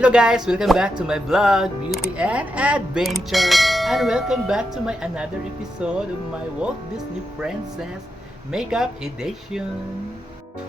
Hello guys! Welcome back to my vlog, Beauty and Adventure! And welcome back to my another episode of my Walt Disney Princess Makeup Edition!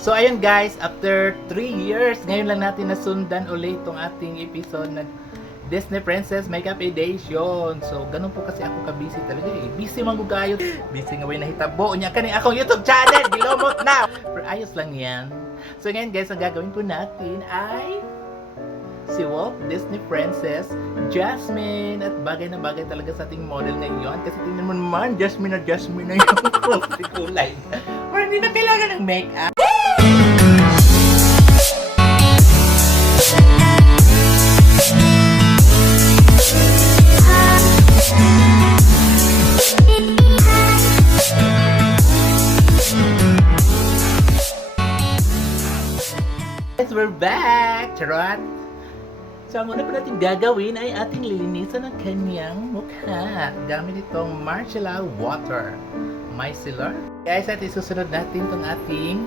So ayun guys, after 3 years, ngayon lang natin nasundan ulit itong ating episode na Disney Princess Makeup Edition. So ganun po kasi ako ka-busy talaga eh. Busy mangugayo. Busy nga way nahitabo niya kani akong YouTube channel. Gilomot na! Pero ayos lang yan. So ngayon guys, ang gagawin po natin ay si Walt Disney Princess Jasmine, at bagay na bagay talaga sa ating model ngayon kasi tingnan mo naman, Jasmine na yung kulay or hindi na kailangan ng makeup. Guys, we're back! Charot! So, ang una pa natin gagawin ay ating lilinisan ang kanyang mukha gamit itong Margiela Water Micellar. Guys, at isusunod natin itong ating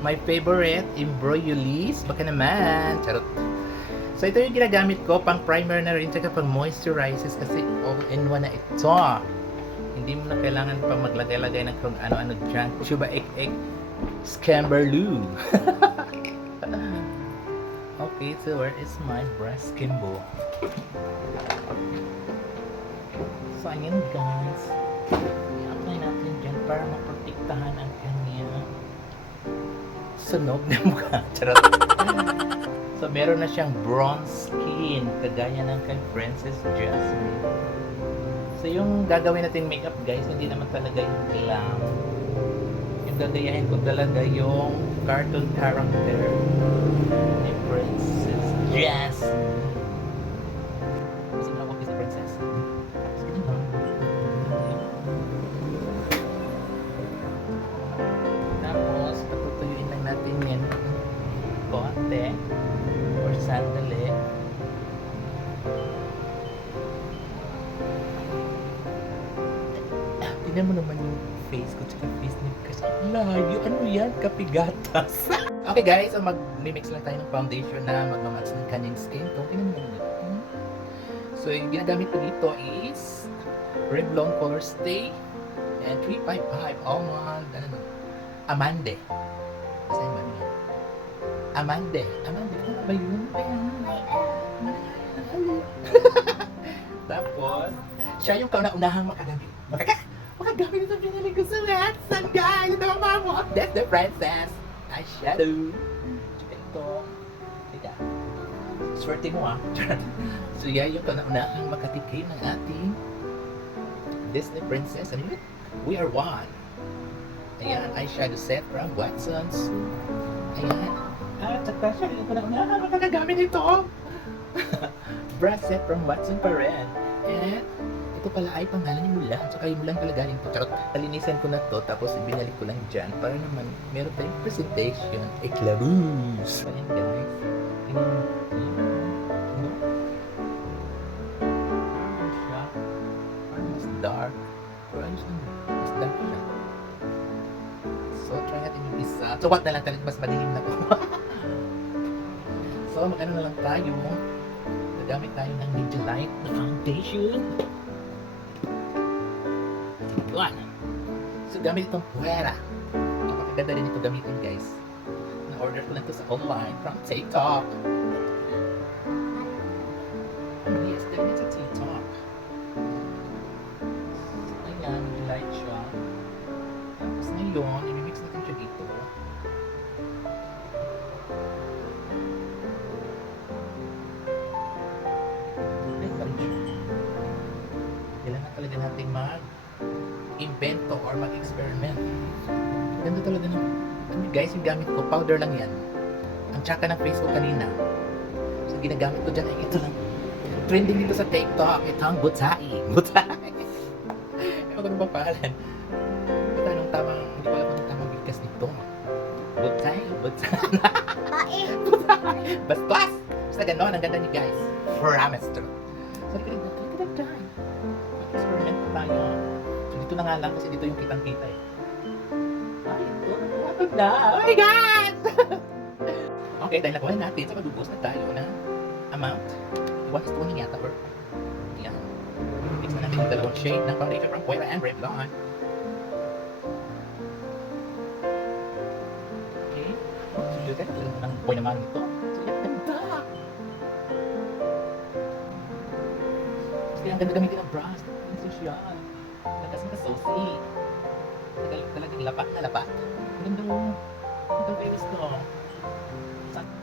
my favorite Embryolisse. Baka naman, charot. So, ito yung ginagamit ko pang primer na rin tsaka pang moisturizes kasi all-in-one na ito. Hindi mo na kailangan pa maglagay-lagay ng kung ano-ano dyan. Chuba ek Scamberloo. Okay, so where is my breast gimbal? So, ayan guys. I-apply natin dyan para maprotektahan ang kanyang sunog na mukha. Charot. So, meron na siyang bronze skin, kagaya ng kay Princess Jasmine. So, yung gagawin natin makeup guys, hindi naman talaga yung glam. Yung gagayahin ko talaga yung cartoon character ni Princess Jasmine. Kasi na ako si Princess. Sige lang. Tapos, patutuyuin lang natin yan konti or sandali. Tingnan mo naman yung face ko tsaka face ni kasi layo. Ano yan? Kapigatas. Okay guys, so mag-mix lang tayo ng foundation na mag-match ng kanyang skin tone. Tingnan mo naman. So yung ginagamit ko dito is Revlon Color Stay and 355 Almond Amande. Kasi ba niya? Amande. Ano ba yun? Tapos, siya yung kauna-unahang makagamit. Makagamit ito pinili ko sa Watson, guys! Ito ang mga mo. That's the Princess eyeshadow. Tsaka ito. Teka. Swerte mo ah. So yan yung kauna-unahang makatikim ng ating Disney Princess. Ano yun? We Are One. Ayan, eyeshadow set from Watson's. Ayan. At saka siya yung kauna-unahang makagagamit ito. Brush set from Watson pa rin. And ito pala ay pangalan ni Mulan. So kayo Mulan talaga rin to. Charot. Nalinisan ko na to. Tapos ibinalik ko lang dyan. Para naman meron tayong presentation. Eklabus! Ayan guys. Tingnan mo. Ano? Ano siya? Parang mas dark. Pero ayos lang. Mas dark siya. So try natin yung isa. So what na lang talaga. Mas madilim na to. So mag-ano na lang tayo. Gagamit tayo ng Ninja Light na foundation. One. So gamit itong puwera. Napakaganda din ito gamitin guys. Na-order ko lang ito sa online from TikTok. Yes, dahil sa TikTok. Ayan, light siya. Tapos ngayon, imimix natin siya dito. mag-invento or mag-experiment. Ganda talaga ng... Guys, yung gamit ko, powder lang yan. Ang tsaka ng face ko kanina. So, ginagamit ko dyan ay ito lang. Trending dito sa TikTok. Ito ang butsai. Butsai. Ewan ko nung papahalan. Ito anong tamang... Hindi ko alam kung tamang bigkas nito. Butsai. Butsai. Butsai. Bastos! Basta ganon. Ang ganda niyo guys. Promise to. So, experiment pa tayo. So, dito na nga lang kasi dito yung kitang-kita eh. Ay, ito. Nakapag na. Oh my God! Okay, dahil nakuha natin, so magubos na tayo na amount. 1:1 yata or yan. Mix na natin yung dalawang shade ng foundation from Puella and Revlon. Okay. So, yun tayo. Ito ng boy naman ito. So, yan. Ganda! Kaya ang ganda gamitin ng brush. Ang siya. Lakas mo na saucy. Talagang lapak na lapak. Ang ganda mo. Ito kayo gusto.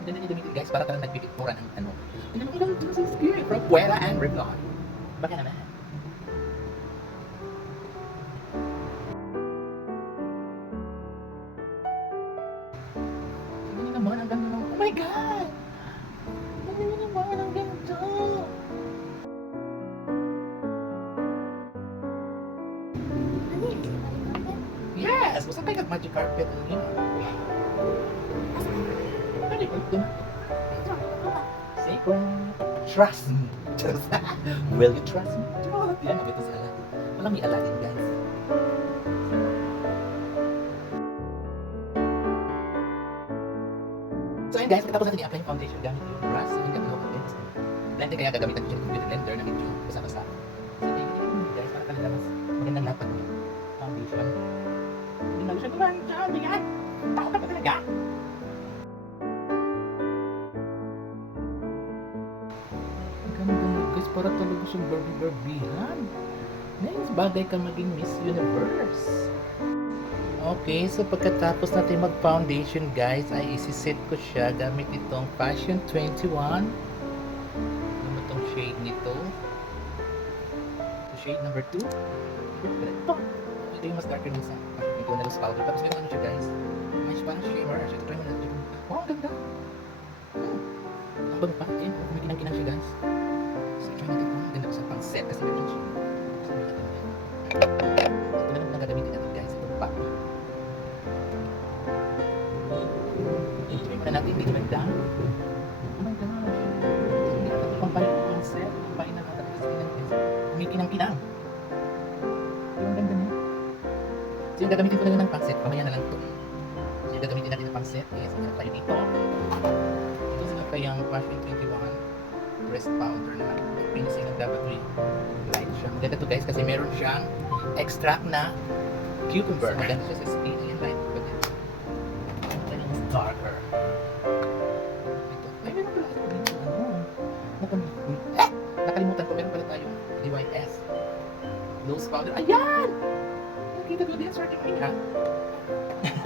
Ganda niyo gamitin guys para talagang nagpipiktura ng ano. Ang ganda mo ilang juicy skin from Puella and Revlon. Baka naman. Ang ganda naman. Ang ganda naman. Oh my God! Ang ganda naman. Ang ganda. Yes! Basta kayo nag-magic carpet. Ano yun? Ano yun? Ito na. Secret. Trust me. Will you trust me? Yan, ito si Aladdin. Walang may Aladdin, guys. So yun guys, katapos natin i-apply yung foundation gamit yung brush. Yung ganda ko din. Blender kaya gagamitan ko siya yung beauty blender na medyo basa-basa. So yun guys, para talaga mas magandang lapat yung foundation. Hindi na siya gumanda. Bigat! Takot ka pa talaga! Guys, para talaga siyang Barbie-Barbihan. Nice, bagay ka maging Miss Universe. Okay, so pagkatapos natin mag-foundation guys, ay isi-set ko siya gamit itong Fashion 21. Ano itong shade nito? Ito shade number 2. Ito yung mas darker nisa. Ito na loose powder. Tapos meron ano siya guys. May parang shimmer. So, ito try mo natin. Wow, ang ganda! Ang bang pa. Okay, kumikinang-kinang siya guys. So, try natin kung ganda ko sa pang-set kasi meron siya. So, ito na lang gagamitin natin guys. Itong pack. Try muna natin. Hindi ganda. Oh my gosh. So, hindi natin pang pang-set. Pang-pain na natin. Kumikinang-kinang. Yung ganda niya. So, yung gagamitin ko na lang ng pang-set. Pamaya na lang ito. So, yung gagamitin natin ng pang-set is tayo dito. Ito sila kayang Fashion 21 breast powder naman. Yung finishing ng W light siya. Maganda to guys kasi meron siyang extract na cucumber. So, maganda siya sa skin. Ayan light. Ito yung darker. Ito. Ay, meron pala ito dito. Nakalimutan ko. Meron pala tayong DYS loose powder. Ayan! Nakita ko din. Swerte mo yun.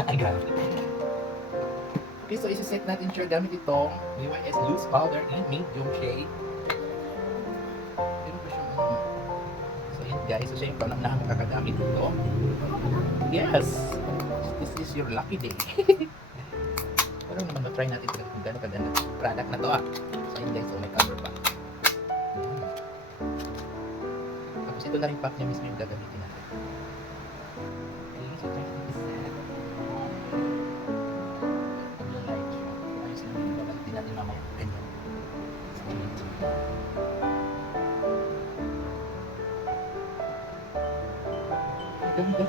I got it. Okay, so isi-set natin siya gamit itong DYS loose powder in medium shade. Meron pa siyang so yun guys, so siya yung panang makakagamit ito. Yes! This is your lucky day. Parang naman ma-try natin kung gano'n kaganda product na to ah. So yun guys, so may cover pa. Tapos ito na rin pack niya mismo yung gagamitin natin. Okay, so try natin i-set. Natin mamaya ganyan. Ganda.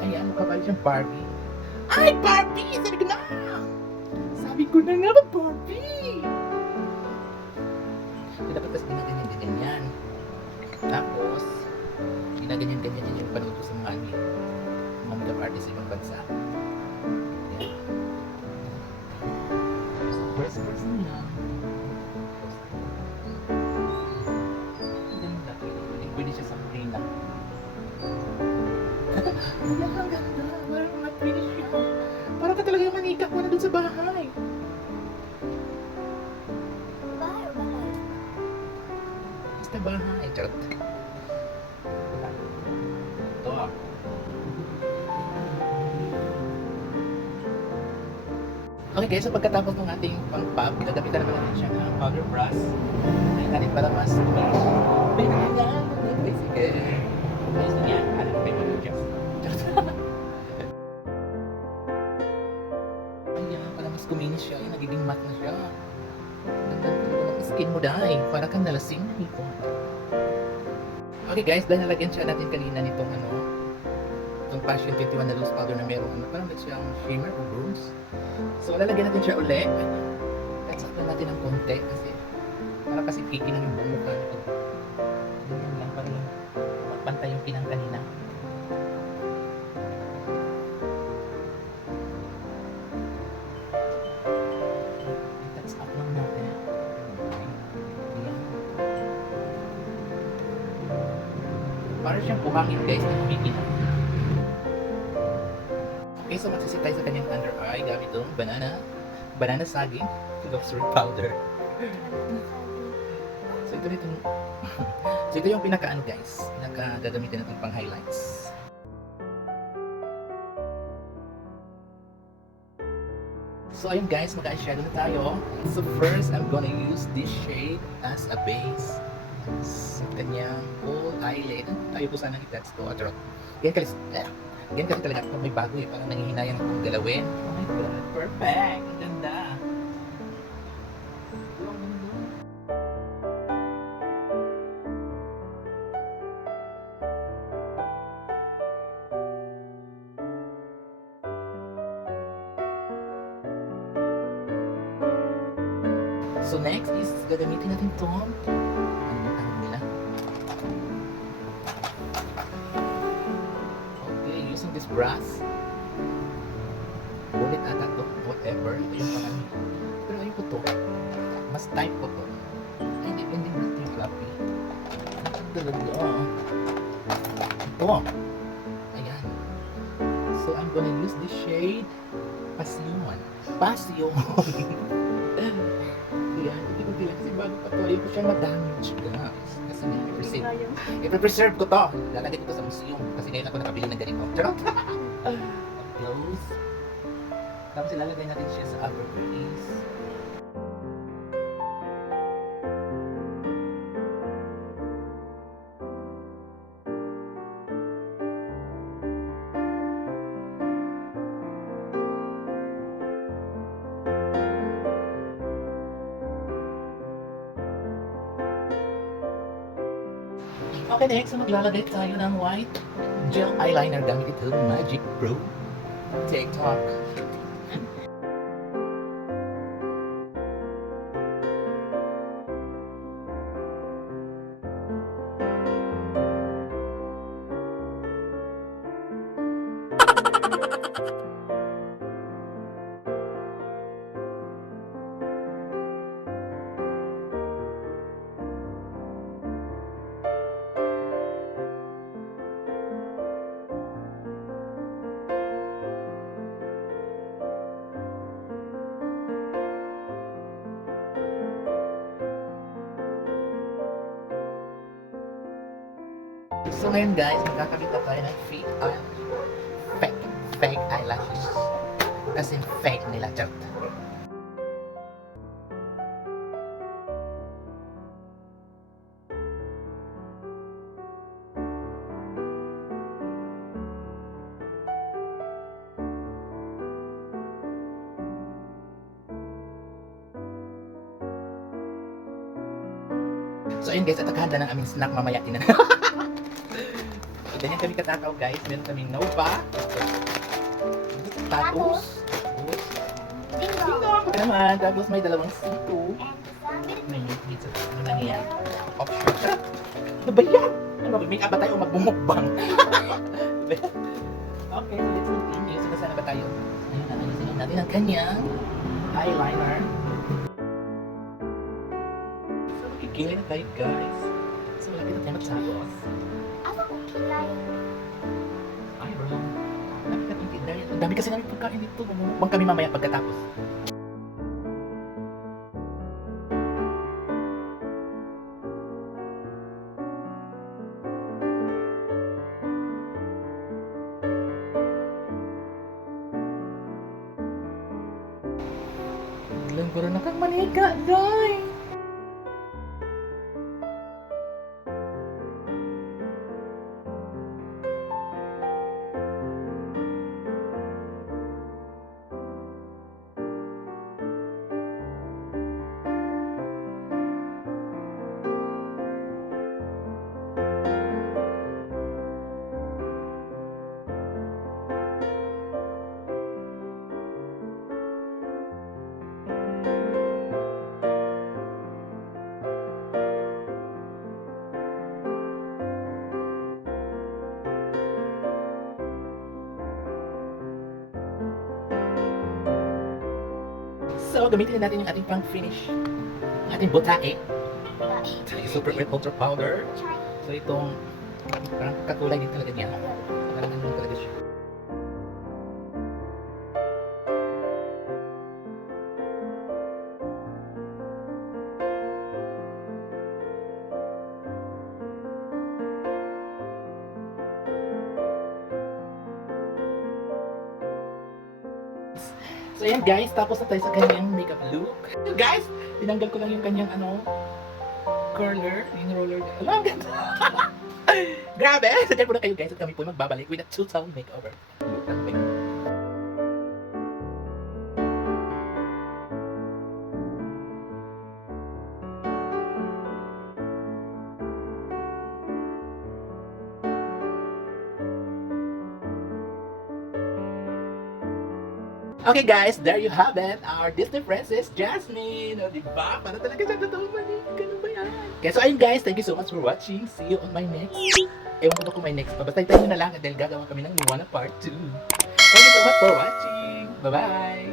Ay, ano ka ba siyang Barbie? Ay, Barbie! Sabi ko na nga ba, Barbie? So, dapat kasi ginaganyan. Tapos, ginaganyan-ganyan yun yung panood ko sa mga makeup artist sa ibang bansa. Yan. So, first niya. Ganda. Pwede siya sa marina. Ang ganda. Parang mag-finish siya. Parang ka talaga yung manikap mo na dun sa bahay. sa bahay. Charot. Ito. Okay guys, so pagkatapos ng ating pang-pop, gagamitan naman natin siya ng powder brush. Ay natin para mas may nangyayari. Sige. Ayos na yan. Ano pa yung mag-adjust? Ayan, para mas kuminis siya. Ay, nagiging matte na siya. Ganda ng skin mo dahil. Para kang nalasing na nito. Okay guys, dahil nalagyan siya natin kanina nitong itong Passion 21 na loose powder na meron parang siyang shimmer o bronze. So lalagyan natin siya ulit. At saktan natin ng konti kasi para kasi kikinang yung buong mukha nito. Ganyan lang para lang magpantay yung pinang kanina. Touch up lang natin. Ayan. Para siyang buhangin guys na kumikinang. Okay, so magsisit tayo sa kanyang under eye gamit itong banana saging, luxury powder. So ito yung pinaka-ano guys, pinaka-gagamitin natin pang highlights. So ayun guys, mag-eyeshadow na tayo. So first, I'm gonna use this shade as a base sa kanyang whole eyelid. Tayo po sana i-touch to. Yan kasi talaga may bago eh, parang nangihinayang akong galawin. Oh my god, perfect! Ang ganda! So next is gagamitin natin ito. Ano yung tawag nila? Using this brush, bullet ata to, whatever, ito yung parang pero ayoko to, mas type ko to. Ay, hindi mas yung fluffy talaga ito, ayan. So I'm gonna use this shade Passion ayan, hindi ko lang kasi bago pa to, ayoko siya ma-damage guys kasi i-preserve ko to, lalagay ko to sa museum kasi ngayon ako nakabili ng ganito. Charot! Close. Tapos ilalagay natin siya sa upper face. Okay, next, so maglalagay tayo ng white gel eyeliner gamit ito, Magic Pro TikTok. So ngayon guys, magkakabit na tayo ng fake eyelashes. Kasi fake nila, charot. So ayun guys, at naghahanda ng aming snack mamaya tinan. So ganyan kami katakaw guys, meron kaming Nova, tapos Dingdong! Naman, tapos may dalawang C2. May pizza. Ano lang yan? Option. Ano ba yan? Ano ba? Make up ba tayo o magbumukbang? Okay, so let's continue. So nasaan na ba tayo? Ayun na, ayusin natin ang kanyang eyeliner. So makikilay na tayo guys. So malapit na tayo magsagos. Ay, bro. Malapit na tayo kilay. Ang dami kasi namin pagkain dito. Bumukbang kami mamaya pagkatapos. Siguro na kang maniga, Day. So, gamitin na natin yung ating pang-finish. Yung ating butake. Super Red Ultra Powder. So, itong parang kakulay din talaga niya. Parang ano talaga siya. So ayan guys, tapos na tayo sa kanyang makeup look. So guys, tinanggal ko lang yung kanyang curler, yung roller. Ano ang ganda? Grabe! So dyan muna kayo guys at kami po magbabalik with a total makeover. Look at me. Okay guys, there you have it, our Disney Princess Jasmine. O diba? Para talaga siya totoo mali. Ganun ba yan? Okay, so ayun guys, thank you so much for watching. See you on my next. Ewan ko ba kung may next pa. Basta tayo na lang dahil gagawa kami ng Moana Part 2. Thank you so much for watching. Bye-bye!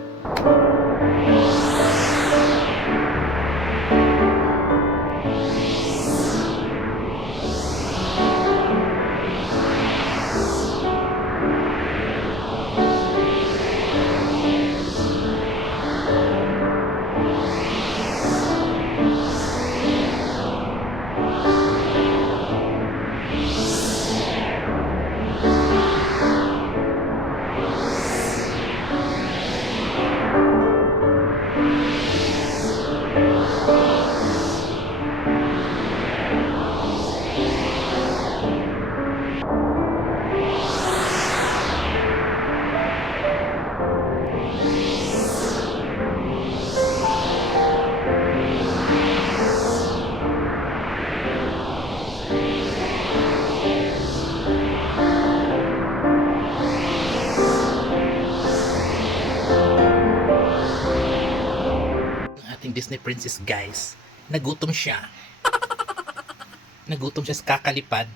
Disney princess guys, nagutom siya. Nagutom siya sa kakalipad.